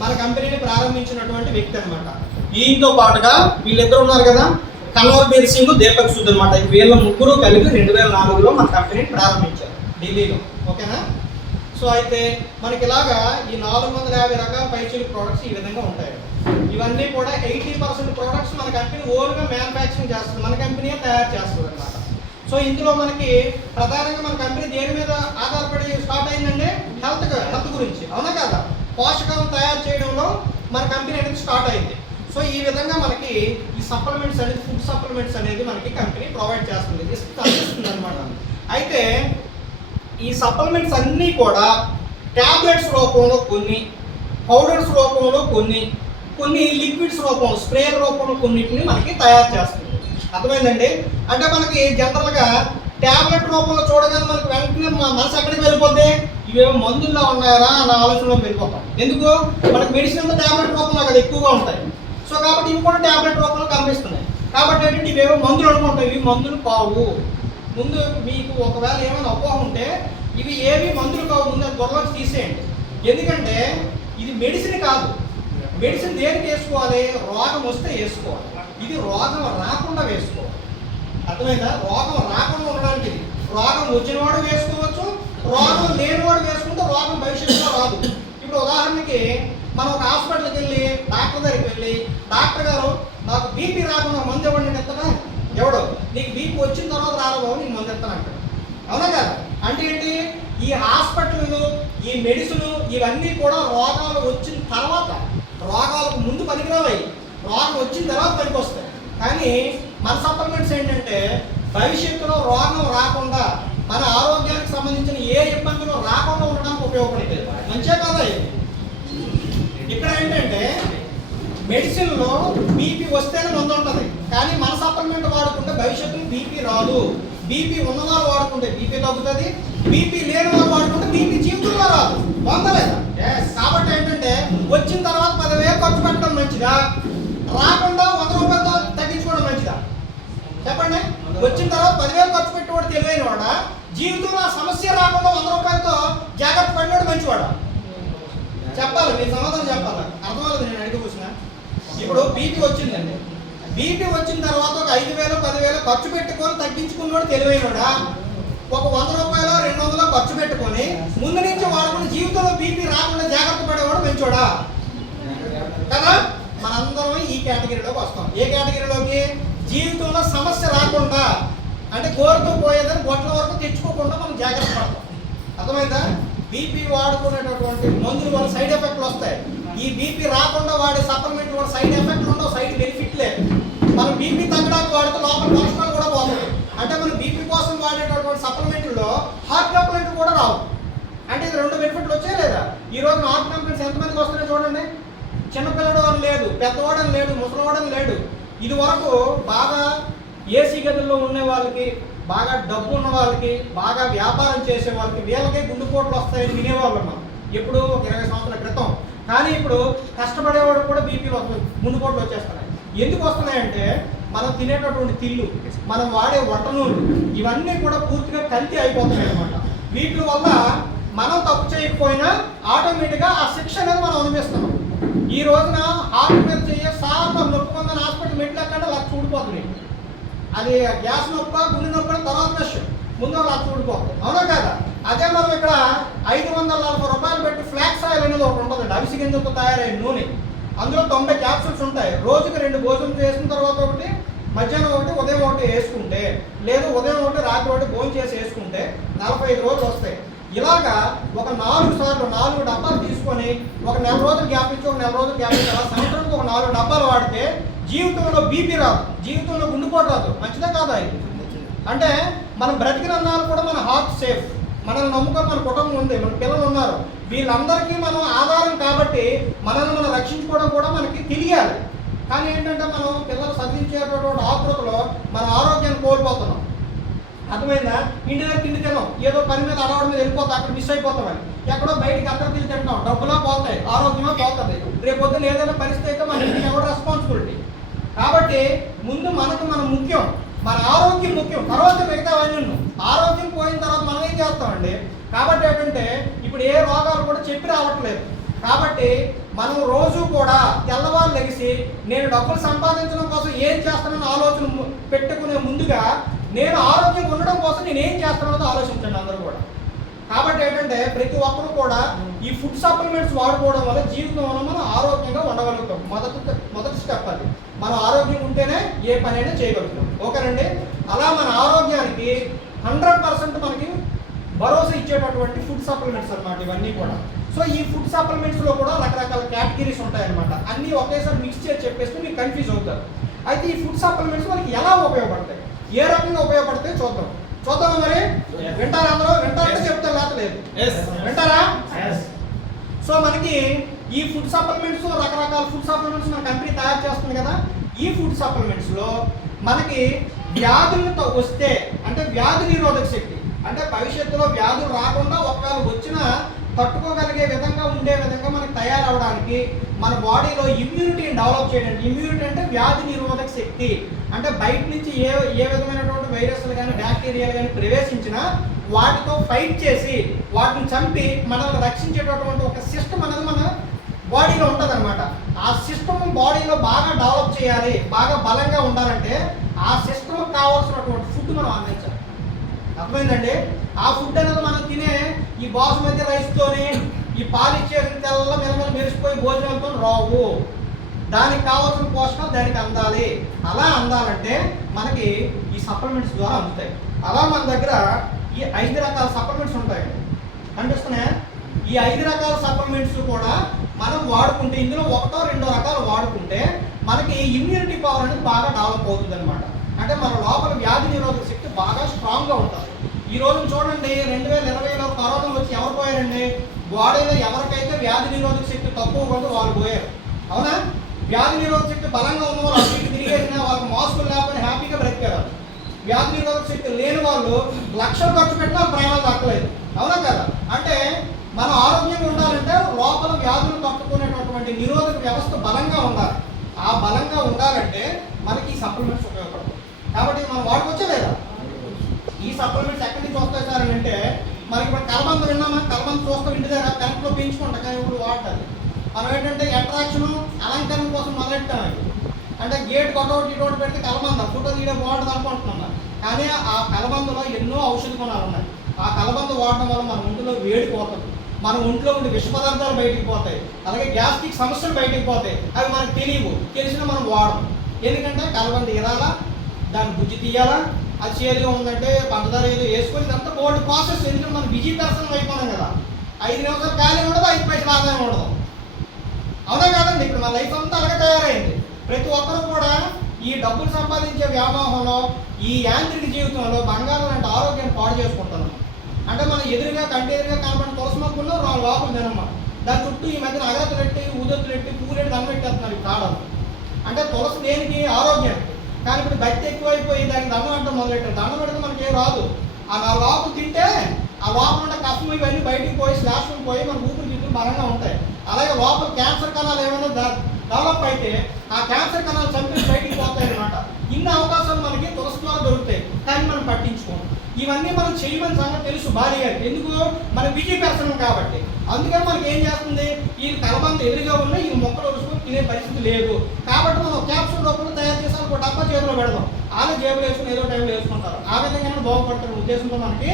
మన కంపెనీని ప్రారంభించినటువంటి వ్యక్తి అనమాట. ఈయనతో పాటుగా వీళ్ళిద్దరు ఉన్నారు కదా, కన్వర్బీర్ సింగ్, దీపక్ సూద్ అనమాట. వీళ్ళ ముగ్గురు కలిపి 2004లో మన కంపెనీని ప్రారంభించారు ఢిల్లీలో. ఓకేనా? సో అయితే మనకి ఇలాగా ఈ 450 రకాల పైచీల ప్రోడక్ట్స్ ఈ విధంగా ఉంటాయి. ఇవన్నీ కూడా 80% ప్రోడక్ట్స్ మన కంపెనీ ఓన్గా మ్యానుఫ్యాక్చరింగ్ చేస్తుంది, మన కంపెనీ తయారు చేస్తుంది అనమాట. సో ఇందులో మనకి ప్రధానంగా మన కంపెనీ దేని మీద ఆధారపడి స్టార్ట్ అయిందంటే హెల్త్ గురించి, అవునా కదా? పోషకాలను తయారు చేయడంలో మన కంపెనీ అనేది స్టార్ట్ అయింది. సో ఈ విధంగా మనకి ఈ సప్లిమెంట్స్ అనేది, ఫుడ్ సప్లిమెంట్స్ అనేది మనకి కంపెనీ ప్రొవైడ్ చేస్తుంది, ఇస్తుంది అనమాట. అయితే ఈ సప్లిమెంట్స్ అన్నీ కూడా ట్యాబ్లెట్స్ రూపంలో కొన్ని, పౌడర్స్ రూపంలో కొన్ని లిక్విడ్స్ రూపంలో, స్ప్రే రూపంలో కొన్నిటిని మనకి తయారు చేస్తుంది. అర్థమైందండి? అంటే మనకి జనరల్గా ట్యాబ్లెట్ రూపంలో చూడగానే మనకి వెంటనే మనసు ఎక్కడికి వెళ్ళిపోతే ఇవేమో మందుల్లో ఉన్నాయా అన్న ఆలోచనలో వెళ్ళిపోతాం. ఎందుకు? మనకి మెడిసిన్ అంతా ట్యాబ్లెట్ రూపంలో కదా ఎక్కువగా ఉంటాయి. సో కాబట్టి ఇవి కూడా ట్యాబ్లెట్ రూపంలో కనిపిస్తున్నాయి. కాబట్టి ఏంటంటే ఇవేమో మందులు అనుకుంటాయి, ఇవి మందులు కావు. ముందు మీకు ఒకవేళ ఏమైనా అపోహ ఉంటే ఇవి ఏవి మందులు కావు, ముందు అది గొడవకి తీసేయండి. ఎందుకంటే ఇది మెడిసిన్ కాదు. మెడిసిన్ దేనికి వేసుకోవాలి? రోగం వస్తే వేసుకోవాలి. ఇది రోగం రాకుండా వేసుకోవాలి. అర్థమైందా? రోగం రాకుండా ఉండడానికి ఇది. రోగం వచ్చినవాడు వేసుకోవచ్చు, రోగం లేనివాడు వేసుకుంటే రోగం భవిష్యత్తులో రాదు. ఇప్పుడు ఉదాహరణకి మనం ఒక హాస్పిటల్కి వెళ్ళి డాక్టర్ దగ్గరికి వెళ్ళి, డాక్టర్ గారు నాకు బీపీ రాకుండా మందు ఇవ్వండి ఎత్తనా, ఎవడు నీకు బీపీ వచ్చిన తర్వాత రాలబాబు నీకు మందు ఎత్తను అంటాడు, అవునా కదా? అంటే ఏంటి? ఈ హాస్పిటల్, ఈ మెడిసిన్ ఇవన్నీ కూడా రోగాలు వచ్చిన తర్వాత, రోగాలకు ముందు పనికిరావాలి, రోగం వచ్చిన తర్వాత పనికి వస్తాయి. కానీ మన సప్లిమెంట్స్ ఏంటంటే భవిష్యత్తులో రోగం రాకుండా, మన ఆరోగ్యానికి సంబంధించిన ఏ ఇబ్బందులు రాకుండా ఉండడానికి ఉపయోగపడేది. మంచిగా కాదా ఇది? ఇక్కడ ఏంటంటే మెడిసిన్లో బీపీ వస్తేనే మందు ఉంటుంది, కానీ మన సప్లిమెంట్ వాడుకుంటే భవిష్యత్తులో బీపీ రాదు. బీపీ ఉన్నవారు వాడుకుంటే బీపీ తగ్గుతుంది, బీపీ లేని వారు వాడుకుంటే బీపీ జీవితంలో రాదు. పొందలేదా? కాబట్టి ఏంటంటే వచ్చిన తర్వాత 10,000 ఖర్చు పెట్టడం మంచిదా, రాకుండా 100 రూపాయలతో తగ్గించుకోవడం మంచిదా? చెప్పండి. వచ్చిన తర్వాత 10,000 ఖర్చు పెట్టేవాడు తెలివైన వాడా, జీవితంలో ఆ సమస్య రాకుండా 100 రూపాయలతో జాగ్రత్త పడినాడు మంచివాడా? చెప్పాలి, మీరు సమాధానం చెప్పాలి. అర్థమవుతుంది నేను అడిగి కూర్చున్నా. ఇప్పుడు బీపీ వచ్చిందండి, బీపీ వచ్చిన తర్వాత ఒక 5,000 10,000 ఖర్చు పెట్టుకొని తగ్గించుకున్నాడు తెలివైనడా, ఒక 100 రూపాయలు 200 ఖర్చు పెట్టుకొని ముందు నుంచి వాడుకుని జీవితంలో బీపీ రాకుండా జాగ్రత్త పడేవాడు మంచోడా కదా? మనందరం ఈ కేటగిరీలోకి వస్తాం. ఏ కేటగిరీలోకి? జీవితంలో సమస్య రాకుండా, అంటే కోరుతూ పోయేదని బొట్టల వరకు తెచ్చుకోకుండా మనం జాగ్రత్త పడతాం. అర్థమైందా? బీపీ వాడుకునేటటువంటి మందులు వల్ల సైడ్ ఎఫెక్ట్లు వస్తాయి. ఈ బీపీ రాకుండా వాడే సప్లిమెంట్ వల్ల సైడ్ ఎఫెక్ట్లు ఉండవు, సైడ్ బెనిఫిట్లే. మనం బీపీ తగ్గడానికి వాడితే లోపల కొలెస్ట్రాల్ కూడా పోతుంది. అంటే మనం బీపీ కోసం వాడేటటువంటి సప్లిమెంట్లో హార్ట్ కంప్లైంట్లు కూడా రావు. అంటే ఇది 2 బెనిఫిట్లు వచ్చాయి లేదా? ఈ రోజు హార్ట్ కంప్లైంట్స్ ఎంతమందికి వస్తున్నాయో చూడండి. చిన్నపిల్లడు అని లేదు, పెద్దవాడని లేడు, ముసలివాడని లేడు. ఇది వరకు బాగా ఏసీ గదుల్లో ఉండే వాళ్ళకి, బాగా డబ్బు ఉన్న వాళ్ళకి, బాగా వ్యాపారం చేసే వాళ్ళకి, వీళ్ళకే గుండెపోట్లు వస్తాయని వినేవాళ్ళం మనం ఎప్పుడు ఒక 20 సంవత్సరాల క్రితం. కానీ ఇప్పుడు కష్టపడేవాడు కూడా బీపీలు వస్తుంది, గుండెపోట్లు వచ్చేస్తున్నాయి. ఎందుకు వస్తున్నాయంటే మనం తినేటటువంటి తిల్లు, మనం వాడే వంట నూనెలు ఇవన్నీ కూడా పూర్తిగా కల్తీ అయిపోతున్నాయి అనమాట. వీటి వల్ల మనం తప్పు చేయకపోయినా ఆటోమేటిక్గా ఆ శిక్ష అనేది మనం అనుభవిస్తున్నాం. ఈ రోజున హార్ట్ మీద చేయ సార్ నొప్పి పొందని హాస్పిటల్ మెట్లు ఎక్కడ లక్ష ఊడిపోతుంది. అది గ్యాస్ నొప్ప, గుండె నొప్పి తర్వాత విషయం, ముందు లక్ష ఊడిపోతుంది, అవునా కదా? అదే మనం ఇక్కడ 540 రూపాయలు పెట్టి ఫ్లాక్స్ ఆయిల్ అనేది ఒకటి ఉంటుంది, అవిసి గింజలతో తయారైన నూనె. అందులో 90 క్యాప్సూల్స్ ఉంటాయి. రోజుకి 2 భోజనం చేసిన తర్వాత ఒకటి, మధ్యాహ్నం ఒకటి, ఉదయం ఒకటి వేసుకుంటే, లేదు ఉదయం ఒకటి రాత్రి ఒకటి భోజనం చేసి వేసుకుంటే 45 రోజులు వస్తాయి. ఇలాగా ఒక 4 సార్లు 4 డబ్బాలు తీసుకొని ఒక నెల రోజులు గ్యాప్ ఇచ్చి, ఒక నెల రోజులు గ్యాప్ ఇచ్చి, అలా సంవత్సరానికి ఒక 4 డబ్బాలు వాడితే జీవితంలో బీపీ రాదు, జీవితంలో గుండెపోటు రాదు. మంచిదే కాదా ఇది? అంటే మనం బ్రతికినన్నాళ్ళు కూడా మన హార్ట్ సేఫ్, మనల్ని నమ్ముకొని మన కుటుంబం ఉంది, మన పిల్లలు ఉన్నారు, వీళ్ళందరికీ మనం ఆధారం. కాబట్టి మనల్ని మనం రక్షించుకోవడం కూడా మనకి తెలియాలి. కానీ ఏంటంటే మనం పిల్లలు చదివించేటటువంటి ఆతృతలో మన ఆరోగ్యాన్ని కోల్పోతున్నాం. అర్థమైందా? ఇంటి దగ్గర తిండి తిన్నాం, ఏదో పని మీద అడవడం మీద వెళ్ళిపోతాం, అక్కడ మిస్ అయిపోతామని. ఎక్కడో బయటికి అక్కడ తిని తింటాం, డబ్బులా పోతాయి, ఆరోగ్యమే పోతుంది. రేపు పొద్దున్న ఏదైనా పరిస్థితి అయితే మన ఇంటికి ఎవరు రెస్పాన్సిబిలిటీ. కాబట్టి ముందు మనకు మనం ముఖ్యం, మన ఆరోగ్యం ముఖ్యం, తర్వాత మిగతావన్నీ. ఆరోగ్యం పోయిన తర్వాత మనం ఏం చేస్తామండి? కాబట్టి ఏంటంటే ఇప్పుడు ఏ రోగాలు కూడా చెప్పి రావట్లేదు. కాబట్టి మనం రోజు కూడా తెల్లవారు లెగిసి నేను డబ్బులు సంపాదించడం కోసం ఏం చేస్తానని ఆలోచన పెట్టుకునే ముందుగా నేను ఆరోగ్యంగా ఉండడం కోసం నేను ఏం చేస్తానో ఆలోచించండి అందరూ కూడా. కాబట్టి ఏంటంటే ప్రతి ఒక్కరు కూడా ఈ ఫుడ్ సప్లిమెంట్స్ వాడుకోవడం వల్ల జీవితంలో మనం ఆరోగ్యంగా ఉండగలుగుతాం. మొదటి స్టెప్ అది. మనం ఆరోగ్యంగా ఉంటేనే ఏ పని అయినా చేయగలుగుతాం. ఓకేనండి. అలా మన ఆరోగ్యానికి 100% మనకి భరోసా ఇచ్చేటటువంటి ఫుడ్ సప్లిమెంట్స్ అన్నమాట ఇవన్నీ కూడా. సో ఈ ఫుడ్ సప్లిమెంట్స్లో కూడా రకరకాల కేటగిరీస్ ఉంటాయన్నమాట. అన్నీ ఒకేసారి మిక్స్ చేసి చెప్పేస్తే మీరు కన్ఫ్యూజ్ అవుతారు. అయితే ఈ ఫుడ్ సప్లిమెంట్స్ మనకి ఎలా ఉపయోగపడతాయి, ఏ రకంగా ఉపయోగపడతాయి చూద్దామా మరి? వింటారా అందరూ? వింటారంటే చెప్తారు, లేకపోతే వింటారా? సో మనకి ఈ ఫుడ్ సప్లిమెంట్స్, రకరకాల ఫుడ్ సప్లిమెంట్స్ మన కంపెనీ తయారు చేస్తుంది కదా. ఈ ఫుడ్ సప్లిమెంట్స్లో మనకి వ్యాధులతో వస్తే అంటే వ్యాధి నిరోధక శక్తి, అంటే భవిష్యత్తులో వ్యాధులు రాకుండా ఒకవేళ వచ్చినా తట్టుకోగలిగే విధంగా ఉండే విధంగా మనకి తయారవడానికి, మన బాడీలో ఇమ్యూనిటీని డెవలప్ చేయడానికి. ఇమ్యూనిటీ అంటే వ్యాధి నిరోధక శక్తి, అంటే బయట నుంచి ఏ విధమైనటువంటి వైరస్లు కానీ బ్యాక్టీరియాలు కానీ ప్రవేశించినా వాటితో ఫైట్ చేసి వాటిని చంపి మనల్ని రక్షించేటటువంటి ఒక సిస్టమ్ అనేది మన బాడీలో ఉంటుంది అనమాట. ఆ సిస్టమ్ బాడీలో బాగా డెవలప్ చేయాలి, బాగా బలంగా ఉండాలంటే ఆ సిస్టమ్ కావాల్సినటువంటి ఫుడ్ మనం అందించాలి. అర్థమైందండి? ఆ ఫుడ్ అనేది మనం తినే ఈ బాసుమతి రైస్తోని ఈ పాలిష్ చేసిన తెల్ల మెల్లమెల్ల మెరిసిపోయి భోజనాలతో రావు. దానికి కావాల్సిన పోషకాలు దానికి అందాలి. అలా అందాలంటే మనకి ఈ సప్లిమెంట్స్ ద్వారా అందుతాయి. అలా మన దగ్గర ఈ 5 రకాల సప్లిమెంట్స్ ఉంటాయి, కనిపిస్తున్నాయా? ఈ 5 రకాల సప్లిమెంట్స్ కూడా మనం వాడుకుంటే, ఇందులో 1 or 2 రకాలు వాడుకుంటే మనకి ఇమ్యూనిటీ పవర్ అనేది బాగా డెవలప్ అవుతుంది అనమాట. అంటే మన లోపల వ్యాధి నిరోధక శక్తి బాగా స్ట్రాంగ్గా ఉంటుంది. ఈ రోజు చూడండి, 2020లో కరోనా వచ్చి ఎవరు పోయారండి? బాడీలో ఎవరికైతే వ్యాధి నిరోధక శక్తి తక్కువ ఉందో వాళ్ళు పోయారు. అవునా? వ్యాధి నిరోధక శక్తి బలంగా ఉన్న వాళ్ళు అటు తిరిగేసినా వాళ్ళకి మాస్కులు లేకపోతే హ్యాపీగా బ్రతికారు. వ్యాధి నిరోధక శక్తి లేని వాళ్ళు లక్షలు ఖర్చు పెట్టినా ప్రాణాలు దక్కలేదు. అవునా కదా? అంటే మనం ఆరోగ్యంగా ఉండాలంటే లోపల వ్యాధులు తట్టుకునేటటువంటి నిరోధక వ్యవస్థ బలంగా ఉండాలి. ఆ బలంగా ఉండాలంటే మనకి ఈ సప్లిమెంట్స్ ఉపయోగపడతాయి. కాబట్టి మనం వాడుకోవచ్చా లేదా? ఈ సప్లిమెంట్స్ ఎక్కడి నుంచి వస్తాయి సార్ అంటే, మనకి ఇప్పుడు కలబంద విన్నామా? కలబంద చూస్తాం ఇంటి దగ్గర కరెంట్లో పెంచుకుంటాం, కానీ ఇప్పుడు వాడతారు. మనం ఏంటంటే అట్రాక్షన్ అలంకరణ కోసం మొదలెట్టామండి. అంటే గేట్ కొట్టోటి ఇటువంటి పెడితే కలబంద ఫోటో తీయడం బాగుంటుంది అనుకుంటున్నాం. కానీ ఆ కలబందలో ఎన్నో ఔషధ గుణాలు ఉన్నాయి. ఆ కలబంద వాడడం వల్ల మన ఒంటిలో వేడి పోతుంది, మన ఒంట్లో ఉండే విష పదార్థాలు బయటికి పోతాయి, అలాగే గ్యాస్ట్రిక్ సమస్యలు బయటికి పోతాయి. అవి మనకు తెలిసినా మనం వాడడం. ఎందుకంటే కలబంద ఇరాలా, దాన్ని బుజ్జి తీయాలా, అది చేదుగా ఉందంటే పంచదార ఏదో వేసుకొని ఇదంతా బోల్డ్ ప్రాసెస్. ఎందుకంటే మనం బిజీ దర్శనం అయిపోయినాం కదా. 5 నిమిషాలు ఖాళీ ఉండదు, 5 పైసలు ఆదాయం ఉండదు. అవునా కాదండి? ఇప్పుడు మన లైఫ్ అంతా అలాగే తయారైంది. ప్రతి ఒక్కరు కూడా ఈ డబ్బులు సంపాదించే వ్యామోహంలో, ఈ యాంత్రిక జీవితంలో బంగారం లాంటి ఆరోగ్యాన్ని పాడు చేసుకుంటున్నాం. అంటే మనం కంటెదురుగా కనబడిన తులసి మొక్కల్లో 4 ఆకులు తినమ్మా, దాని చుట్టూ ఈ మధ్యన అగరత్తులు పెట్టి, ఊదొత్తులు పెట్టి, పూలెట్టి దండం పెట్టేస్తున్నారు ఈ కాడలు. అంటే తులసి దేనికి? ఆరోగ్యానికి. కానీ ఇప్పుడు భక్తి ఎక్కువైపోయి దానికి దండం అంటే మొదలెట్టారు. దండం పెడితే మనకి ఏం రాదు. ఆ 4 ఆకులు తింటే ఆ లోపల ఉండే కఫం ఇవన్నీ బయటికి పోయి శ్లాషం పోయి మన ఊపిరితిత్తులు బలంగా ఉంటాయి. అలాగే లోపల క్యాన్సర్ కణాలు ఏమైనా డెవలప్ అయితే ఆ క్యాన్సర్ కణాలు చంపేసి బయటికి పోతాయి అనమాట. ఇన్ని అవకాశాలు మనకి తులసి ద్వారా దొరుకుతాయి, కానీ మనం పట్టించుకోం. ఇవన్నీ మనం చేయమని సంగతి తెలుసు భార్య గారికి. ఎందుకు? మన బిజీ పర్సన్ కాబట్టి. అందుకని మనకి ఏం చేస్తుంది, ఈ కలబంద ఎదురుగా ఉన్న ఈ మొక్కలు రుసుకొని తినే పరిస్థితి లేదు. కాబట్టి మనం క్యాప్సూల్ రూపంలో తయారు చేసి ఒక డబ్బా చేతిలో పెడదాం, వాళ్ళే జేబులు వేసుకుని ఏదో టైంలో వేసుకుంటారు. ఆ విధంగా బాగుపడుతున్న ఉద్దేశంతో మనకి